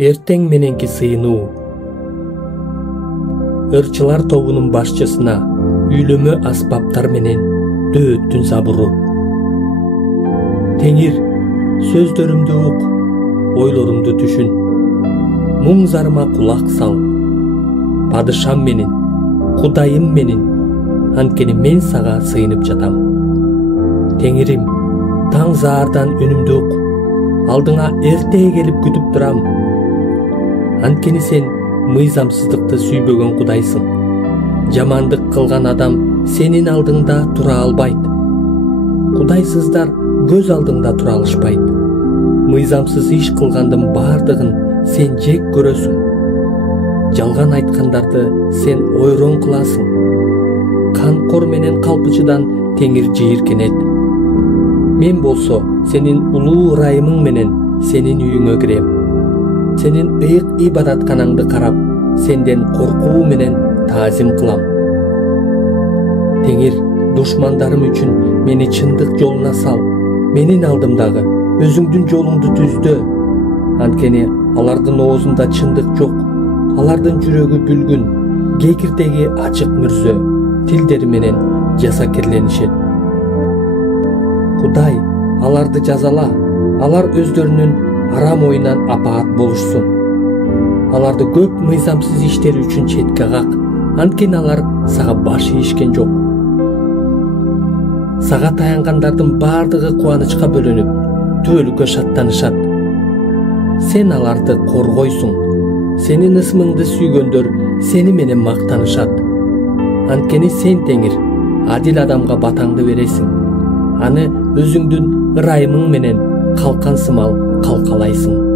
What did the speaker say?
Эртең мененки сыйынуу. Ырчылар тобунун башчысына үйлөмө аспаптар менен дөөттүн забуру. Теңир, сөздөрүмдү ук, ойлорумду түшүн. Муң зарыма кулак сал. Падышам менен, Кудайым менен, анткени мен сага сыйынып жатам. Теңирим, таң заардан үнүмдү ук, алдыңа эртеге келип күтүп турам. Анткени сен мыйзамсыздыкты сүйбөгөн Кудайсың. Жамандык кылган адам сенин алдыңда тура албайт. Кудайсыздар көз алдыңда тура алышпайт. Мыйзамсыз иш кылгандын бардыгын сен жек көрөсүң. Жалган айткандарды сен ойрон кыласың. Канкор менен калпычыдан теңир жийиркенет. Мен болсо сенин улуу ырайымың менен сенин үйүңө кирем. Сенин ыйык ибадатканаңды карап, сенден коркуу менен таазим кылам. Теңир, душмандарым үчүн мени чындык жолуна сал. Менин алдымдагы өзүңдүн жолуңду түздө. Анткени алардын оозунда чындык жок. Алардын жүрөгү бүлгүн, кекиртеги ачык мүрзө, тилдери менен жасакерленишет. Кудай, аларды жазала. Алар өздөрүнүн арам оюнан апаат болушсун. Аларды көп мыйзамсыз иштери үчүн четке как, анткени алар сага баш ийишкен жок. Сага таянгандардын бардыгы кубанычка бөлөнүп, түбөлүккө шаттанышат. Сен аларды коргойсуң. Сенин ысмыңды сүйгөндөр сени менен мактанышат. Анткени сен Теңир, адил адамга батаңды бересиң. Аны өзүңдүн ырайымың менен калкан сымал калкалайсың.